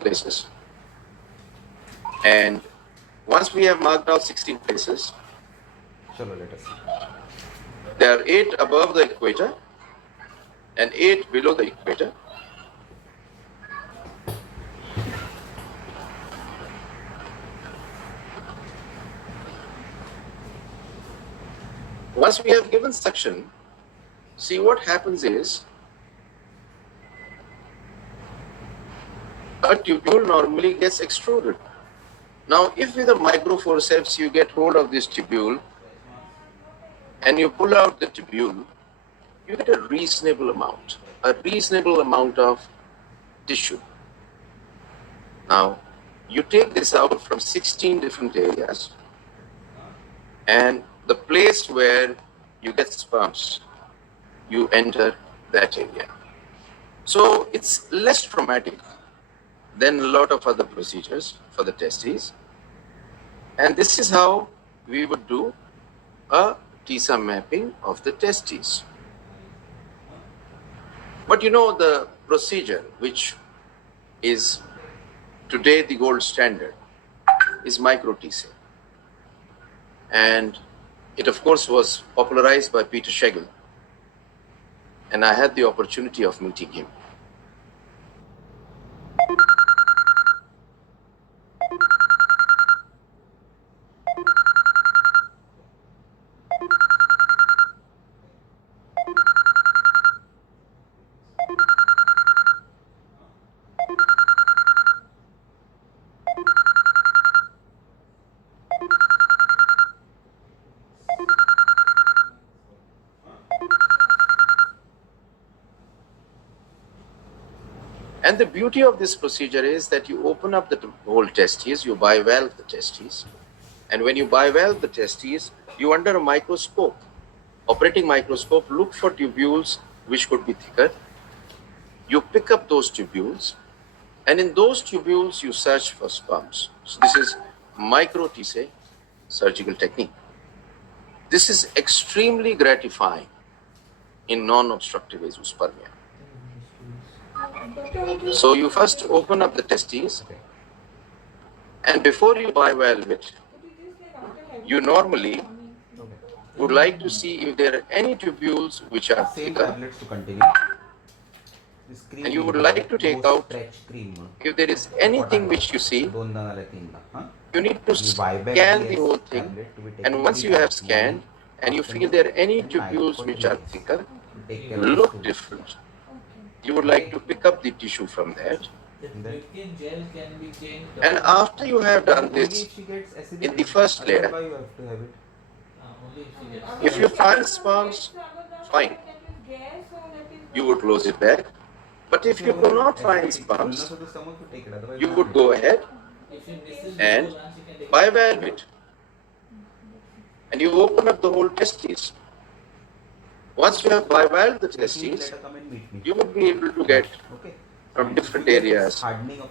places. And once we have marked out 16 places, let us see. there are 8 above the equator and 8 below the equator. Once we have given suction, see what happens is a tubule normally gets extruded. Now, if with a microforceps you get hold of this tubule and you pull out the tubule, you get a reasonable amount of tissue. Now, you take this out from 16 different areas, and the place where you get sperms, you enter that area. So it's less traumatic than a lot of other procedures for the testes. And this is how we would do a Tese mapping of the testes. But you know, the procedure which is today the gold standard is micro Tese. And it of course was popularized by Peter Schlegel. And I had the opportunity of meeting him. And the beauty of this procedure is that you open up the whole testes, you bivalve the testes. And when you bivalve the testes, you under a microscope, operating microscope, look for tubules which could be thicker. You pick up those tubules, and in those tubules you search for sperms. So this is micro Tese surgical technique. This is extremely gratifying in non-obstructive azoospermia. So you first open up the testes, and before you bivalve it, you normally would like to see if there are any tubules which are thicker, and you would like to take out if there is anything which you see. You need to scan the whole thing, and once you have scanned and you feel there are any tubules which are thicker, look different, you would like to pick up the tissue from that. And after you have done this, in the first layer, if you find sperms, fine, you would close it back. But if you do not find sperms, you would go ahead and bivalve it. And you open up the whole testes. Once you have bivalved the testes, you would be able to get from different areas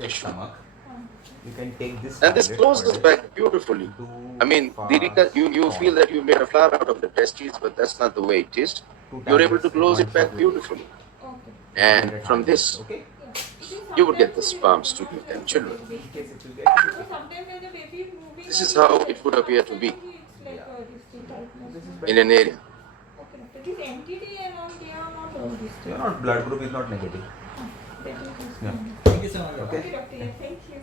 tissue. You can take this and this closes back beautifully. I mean, you feel that you made a flower out of the testes, but that's not the way it is. You're able to close it back beautifully. And from this, you would get the sperms to give them children. This is how it would appear to be in an area. Your not blood group is not negative. Yeah. Thank you so much. Okay. Thank you.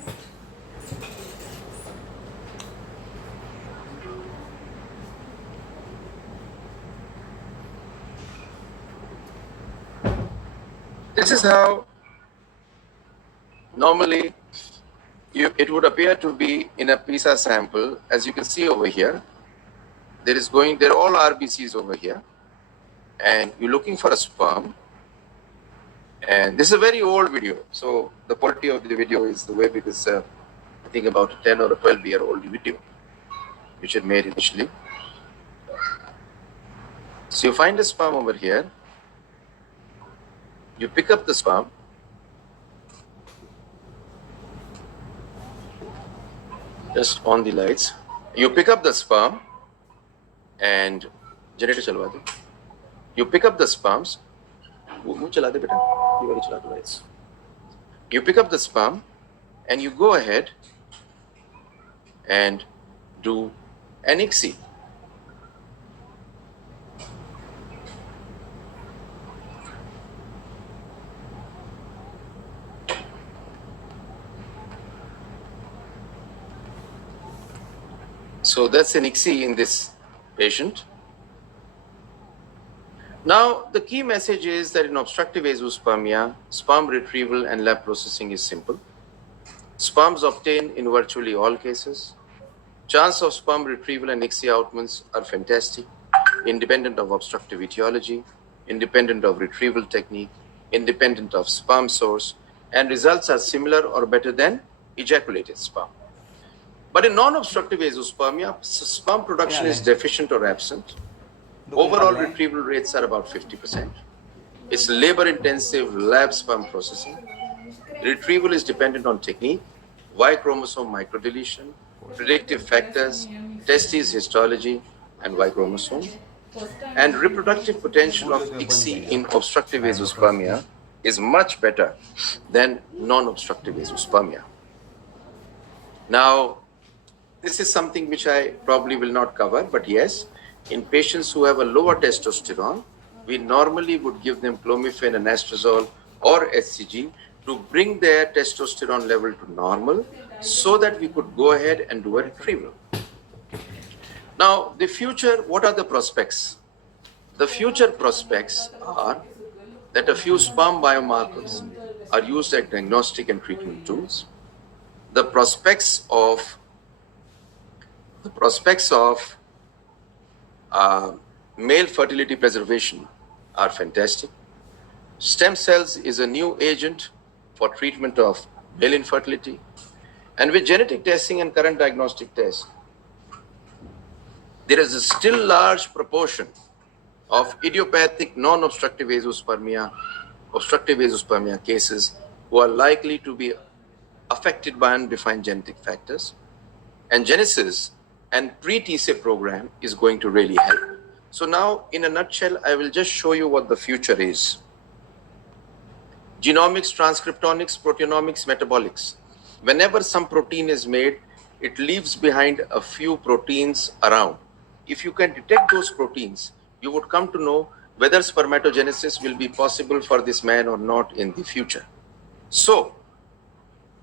This is how normally it would appear to be in a PISA sample. As you can see over here, there are all RBCs over here, and you're looking for a sperm. And this is a very old video, so the quality of the video is the way, because I think about a 10 or a 12-year-old video which I made initially. So you find a sperm over here, you pick up the sperm, just on the lights, you pick up the sperm, and generator chalwa do. You pick up the sperms. You pick up the sperm, and you go ahead and do an ICSI. So that's an ICSI in this patient. Now, the key message is that in obstructive azoospermia, sperm retrieval and lab processing is simple. Sperms obtained in virtually all cases. Chance of sperm retrieval and ICSI outcomes are fantastic, independent of obstructive etiology, independent of retrieval technique, independent of sperm source, and results are similar or better than ejaculated sperm. But in non-obstructive azoospermia, sperm production is deficient or absent. Overall retrieval rates are about 50%. It's labor-intensive lab sperm processing. Retrieval is dependent on technique, Y chromosome microdeletion, predictive factors, testes histology, and Y chromosome. And reproductive potential of ICSI in obstructive azoospermia is much better than non-obstructive azoospermia. Now, this is something which I probably will not cover, but yes, in patients who have a lower testosterone, we normally would give them clomiphene, anastrozole, or HCG to bring their testosterone level to normal so that we could go ahead and do a retrieval. Now, the future, what are the prospects? The future prospects are that a few sperm biomarkers are used as diagnostic and treatment tools. The prospects of male fertility preservation are fantastic. Stem cells is a new agent for treatment of male infertility. And with genetic testing and current diagnostic tests, there is a still large proportion of idiopathic non-obstructive azoospermia, obstructive azoospermia cases who are likely to be affected by undefined genetic factors. And Genesis and pre-Tese program is going to really help. So now, in a nutshell, I will just show you what the future is. Genomics, transcriptomics, proteomics, metabolics. Whenever some protein is made, it leaves behind a few proteins around. If you can detect those proteins, you would come to know whether spermatogenesis will be possible for this man or not in the future. So,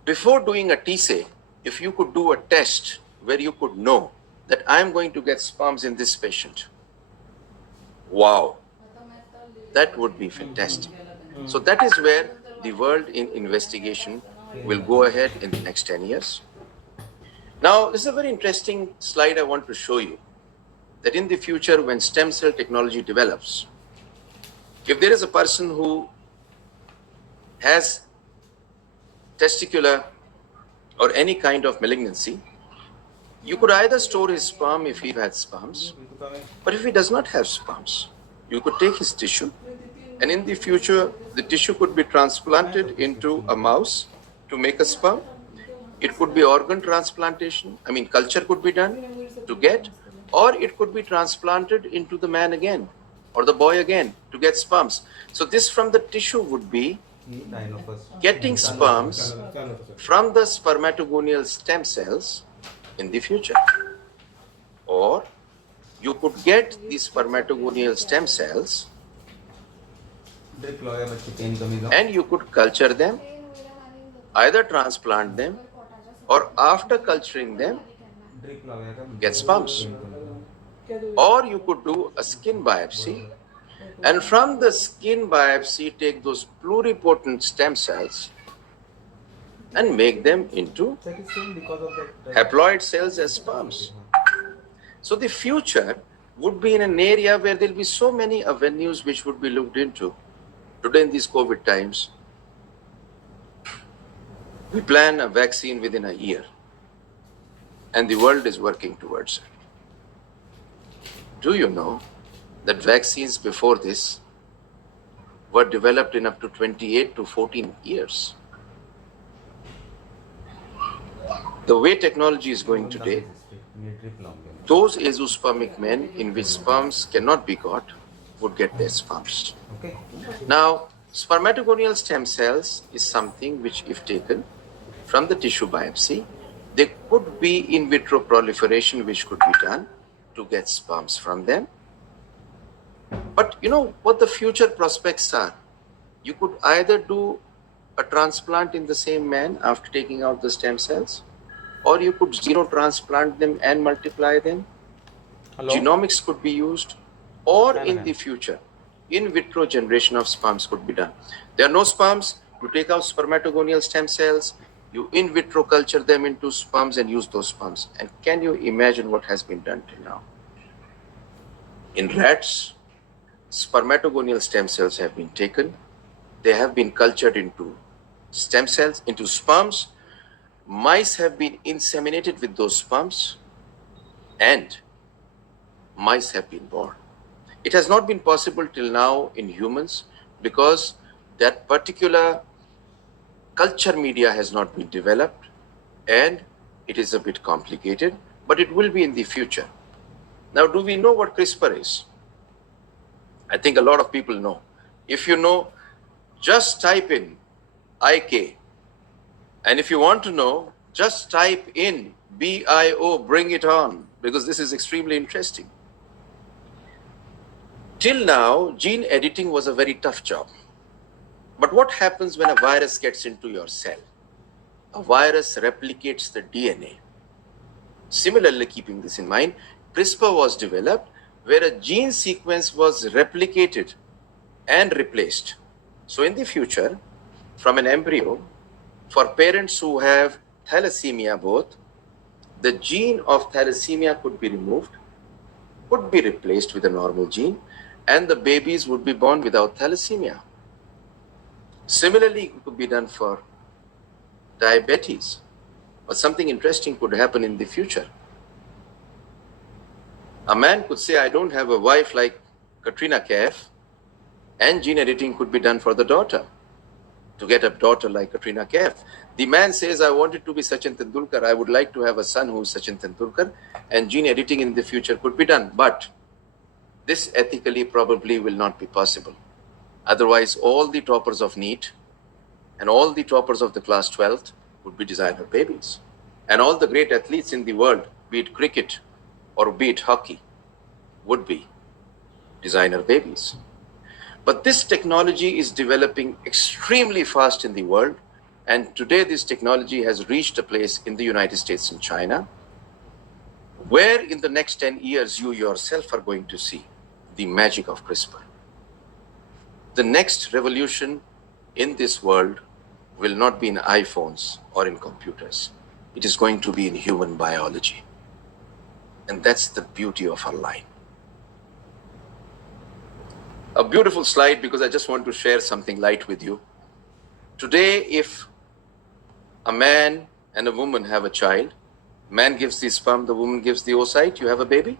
before doing a Tese, if you could do a test where you could know that I'm going to get sperms in this patient, wow, that would be fantastic. So that is where the world in investigation will go ahead in the next 10 years. Now, this is a very interesting slide I want to show you, that in the future when stem cell technology develops, if there is a person who has testicular or any kind of malignancy, you could either store his sperm if he had sperms, but if he does not have sperms, you could take his tissue, and in the future, the tissue could be transplanted into a mouse to make a sperm. It could be organ transplantation, culture could be done to get, or it could be transplanted into the man again, or the boy again, to get sperms. So this from the tissue would be getting sperms from the spermatogonial stem cells in the future. Or you could get these spermatogonial stem cells and you could culture them, either transplant them, or after culturing them, get sperms. Or you could do a skin biopsy, and from the skin biopsy, take those pluripotent stem cells and make them into haploid cells as sperms. So the future would be in an area where there will be so many avenues which would be looked into. Today in these COVID times, we plan a vaccine within a year, and the world is working towards it. Do you know that vaccines before this were developed in up to 28 to 14 years? The way technology is going today, those azoospermic men in which sperms cannot be got would get their sperms. Now, spermatogonial stem cells is something which, if taken, from the tissue biopsy, there could be in vitro proliferation which could be done to get sperms from them. But you know what the future prospects are? You could either do a transplant in the same man after taking out the stem cells, or you could xenotransplant them and multiply them. Hello? Genomics could be used, or in the future, in vitro generation of sperms could be done. There are no sperms, you take out spermatogonial stem cells, you in vitro culture them into sperms and use those sperms. And can you imagine what has been done till now? In rats, spermatogonial stem cells have been taken, they have been cultured into stem cells, into sperms. Mice have been inseminated with those sperms, and mice have been born. It has not been possible till now in humans because that particular culture media has not been developed and it is a bit complicated, but it will be in the future. Now, do we know what CRISPR is? I think a lot of people know. If you know, just type in IK. And if you want to know, just type in BIO, bring it on, because this is extremely interesting. Till now, gene editing was a very tough job. But what happens when a virus gets into your cell? A virus replicates the DNA. Similarly, keeping this in mind, CRISPR was developed where a gene sequence was replicated and replaced. So in the future, from an embryo, for parents who have thalassemia both, the gene of thalassemia could be removed, could be replaced with a normal gene, and the babies would be born without thalassemia. Similarly, it could be done for diabetes. But something interesting could happen in the future. A man could say, I don't have a wife like Katrina Kaif, and gene editing could be done for the daughter, to get a daughter like Katrina Kaif. The man says, I wanted to be Sachin Tendulkar, I would like to have a son who is Sachin Tendulkar, and gene editing in the future could be done. But this ethically probably will not be possible. Otherwise, all the toppers of NEET and all the toppers of the class 12th would be designer babies. And all the great athletes in the world, be it cricket or be it hockey, would be designer babies. But this technology is developing extremely fast in the world. And today this technology has reached a place in the United States and China, where in the next 10 years, you yourself are going to see the magic of CRISPR. The next revolution in this world will not be in iPhones or in computers. It is going to be in human biology. And that's the beauty of our line. A beautiful slide, because I just want to share something light with you. Today, if a man and a woman have a child, man gives the sperm, the woman gives the oocyte, you have a baby.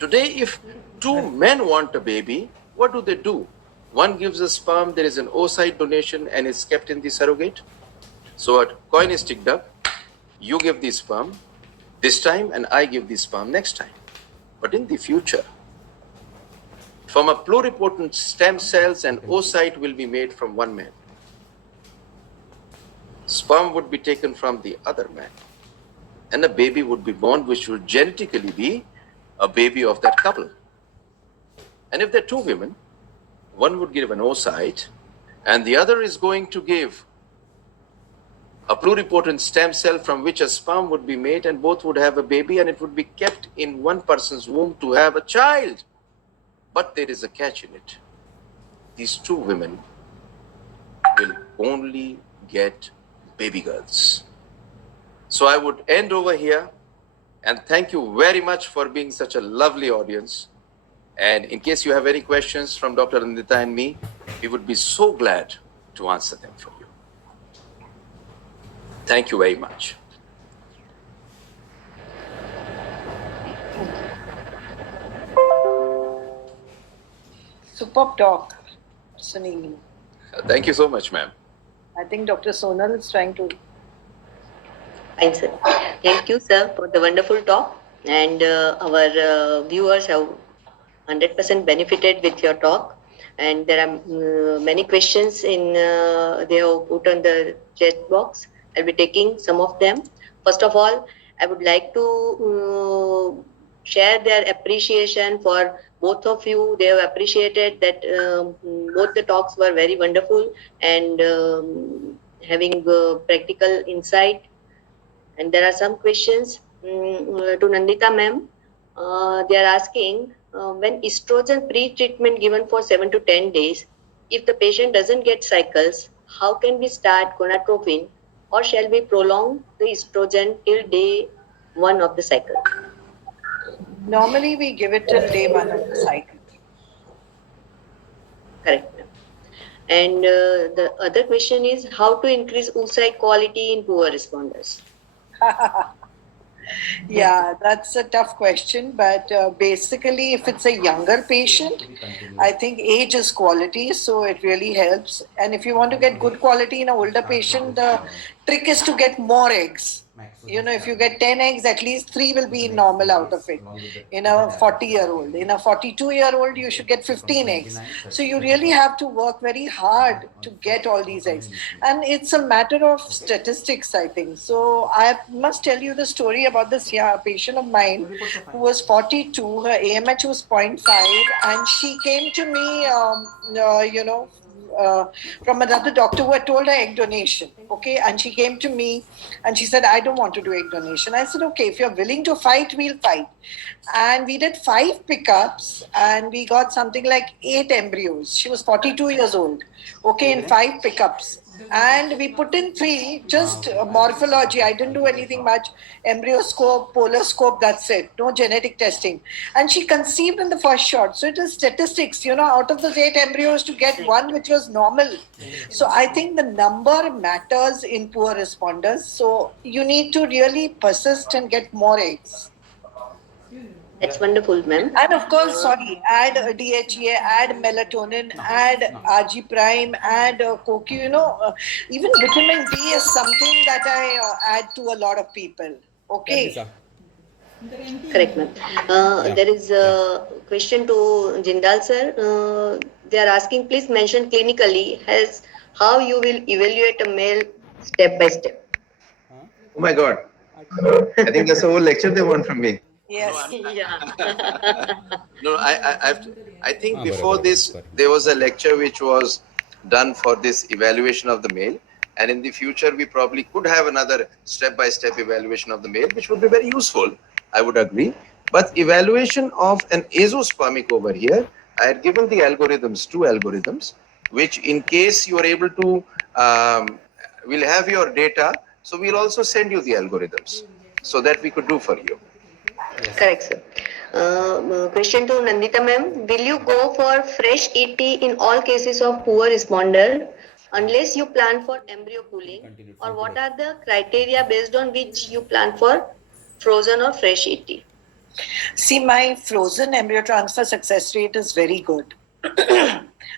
Today, if two men want a baby, what do? One gives a sperm, there is an oocyte donation, and it's kept in the surrogate. So a coin is ticked up, you give the sperm this time, and I give the sperm next time. But in the future, from a pluripotent stem cells, and oocyte will be made from one man. Sperm would be taken from the other man, and a baby would be born, which would genetically be a baby of that couple. And if there are two women, one would give an oocyte, and the other is going to give a pluripotent stem cell from which a sperm would be made, and both would have a baby, and it would be kept in one person's womb to have a child. But there is a catch in it. These two women will only get baby girls. So I would end over here, and thank you very much for being such a lovely audience. And in case you have any questions from Dr. Nandita and me, we would be so glad to answer them for you. Thank you very much. Superb talk, Sunil. Thank you so much, ma'am. I think Dr. Sonal is trying to. Fine, sir. Thank you, sir, for the wonderful talk. And our viewers have 100% benefited with your talk. And there are many questions they have put on the chat box. I'll be taking some of them. First of all, I would like to share their appreciation for both of you. They have appreciated that both the talks were very wonderful and having practical insight. And there are some questions to Nandita ma'am. They are asking when estrogen pre-treatment given for 7 to 10 days, if the patient doesn't get cycles, how can we start gonadotropin, or shall we prolong the estrogen till day 1 of the cycle? Normally, we give it till day 1 of the cycle. Correct, ma'am. And the other question is how to increase oocyte quality in poor responders. Yeah, that's a tough question. But basically, if it's a younger patient, I think age is quality, so it really helps. And if you want to get good quality in an older patient, the trick is to get more eggs. You know, if you get 10 eggs, at least 3 will be normal out of it. In a 40-year-old. In a 42-year-old, you should get 15 eggs. So you really have to work very hard to get all these eggs. And it's a matter of statistics, I think. So I must tell you the story about this patient of mine who was 42. Her AMH was 0.5, and she came to me, from another doctor who had told her egg donation. Okay, and she came to me and she said, I don't want to do egg donation. I said, okay, if you're willing to fight, we'll fight. And we did 5 pickups and we got something like 8 embryos. She was 42 years old. Okay, in 5 pickups. And we put in 3, just morphology. I didn't do anything much. Embryoscope, polar scope, that's it. No genetic testing. And she conceived in the first shot. So it is statistics, out of those 8 embryos to get 1 which was normal. So I think the number matters in poor responders. So you need to really persist and get more eggs. That's wonderful, ma'am. And of course, add DHEA, add melatonin, add RG prime, add CoQ. Even vitamin D is something that I add to a lot of people. Okay. Correct, ma'am. There is a question to Jindal sir. They are asking, please mention clinically how you will evaluate a male step by step. Oh my God. I think that's a whole lecture they want from me. Yes. No, I think before this, there was a lecture which was done for this evaluation of the male. And in the future, we probably could have another step-by-step evaluation of the male, which would be very useful. I would agree. But evaluation of an azoospermic over here, I had given the algorithms, 2 algorithms, which in case you are able to, we'll have your data. So we'll also send you the algorithms so that we could do for you. Yes. Correct, sir. Question to Nandita ma'am. Will you go for fresh ET in all cases of poor responder unless you plan for embryo pooling? Or what are the criteria based on which you plan for frozen or fresh ET? See, my frozen embryo transfer success rate is very good.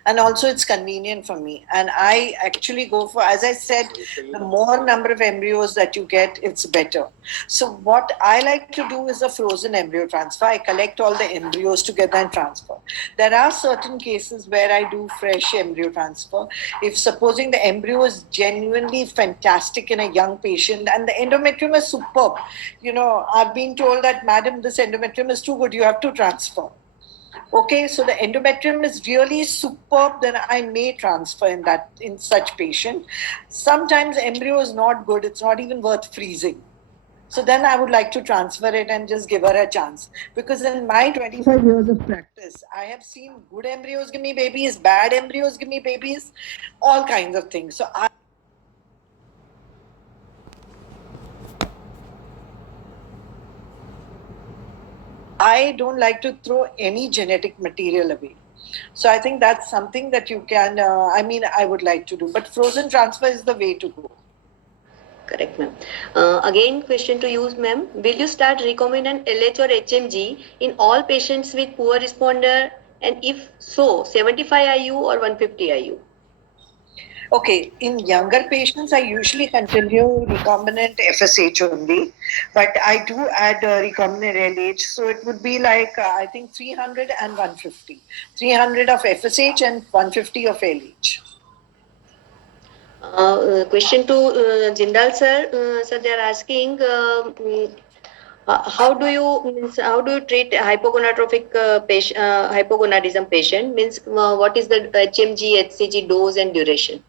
And also it's convenient for me. And I actually go for, as I said, the more number of embryos that you get, it's better. So what I like to do is a frozen embryo transfer. I collect all the embryos together and transfer. There are certain cases where I do fresh embryo transfer. If supposing the embryo is genuinely fantastic in a young patient and the endometrium is superb, I've been told that, madam, this endometrium is too good, you have to transfer. Okay, so the endometrium is really superb, then I may transfer in such patient. Sometimes embryo is not good, it's not even worth freezing. So then I would like to transfer it and just give her a chance. Because in my 25 years of practice, I have seen good embryos give me babies, bad embryos give me babies, all kinds of things. So I don't like to throw any genetic material away. So I think that's something that you can, I would like to do. But frozen transfer is the way to go. Correct, ma'am. Again, question to you, ma'am. Will you start recombinant LH or HMG in all patients with poor responder? And if so, 75 IU or 150 IU? Okay, in younger patients, I usually continue recombinant FSH only, but I do add recombinant LH. So it would be like, I think 300 and 150. 300 of FSH and 150 of LH. Question to Jindal sir. Sir, they are asking, how do you treat hypogonadotrophic hypogonadism patient? Means what is the HMG HCG dose and duration?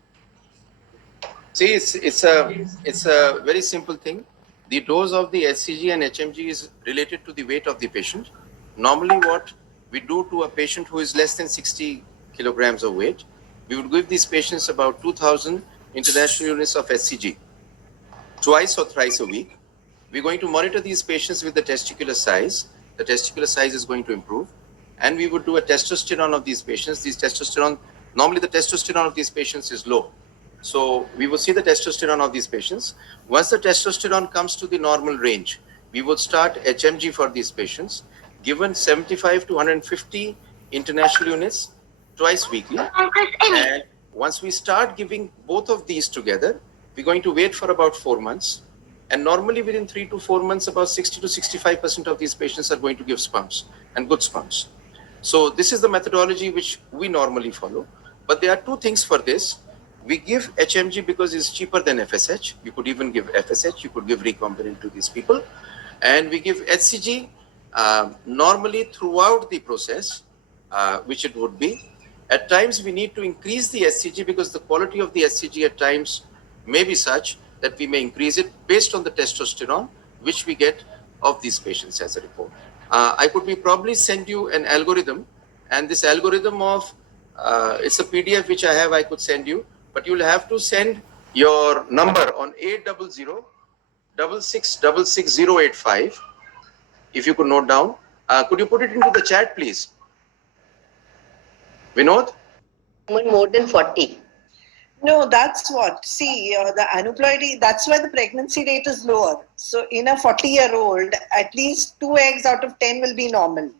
See, it's a very simple thing. The dose of the SCG and HMG is related to the weight of the patient. Normally, what we do to a patient who is less than 60 kilograms of weight, we would give these patients about 2,000 international units of SCG twice or thrice a week. We're going to monitor these patients with the testicular size. The testicular size is going to improve. And we would do a testosterone of these patients. Normally the testosterone of these patients is low. So we will see the testosterone of these patients. Once the testosterone comes to the normal range, we would start HMG for these patients, given 75 to 150 international units twice weekly. And once we start giving both of these together, we're going to wait for about 4 months. And normally within 3 to 4 months, about 60 to 65% of these patients are going to give sperms, and good sperms. So this is the methodology which we normally follow. But there are two things for this. We give HMG because it's cheaper than FSH. You could even give FSH. You could give recombinant to these people. And we give HCG normally throughout the process, which it would be. At times, we need to increase the SCG because the quality of the SCG at times may be such that we may increase it based on the testosterone which we get of these patients as a report. I could probably send you an algorithm, and this algorithm of it's a PDF which I could send you, but you'll have to send your number on 800 6666085. If you could note down, could you put it into the chat, please? Vinod? More than 40. No, that's what. See, the aneuploidy, that's why the pregnancy rate is lower. So in a 40-year-old, at least 2 eggs out of 10 will be normal.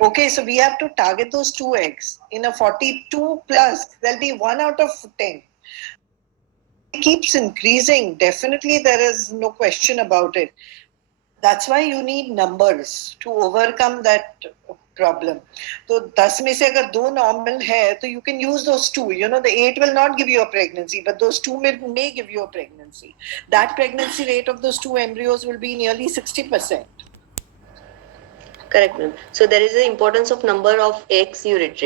Okay, so we have to target those 2 eggs. In a 42 plus, there'll be 1 out of 10. It keeps increasing. Definitely, there is no question about it. That's why you need numbers to overcome that problem. So 10 में से अगर 2 normal है, तो you can use those 2. You know, the 8 will not give you a pregnancy, but those 2 may give you a pregnancy. That pregnancy rate of those 2 embryos will be nearly 60%. Correct, ma'am. So there is the importance of number of eggs you retrieve.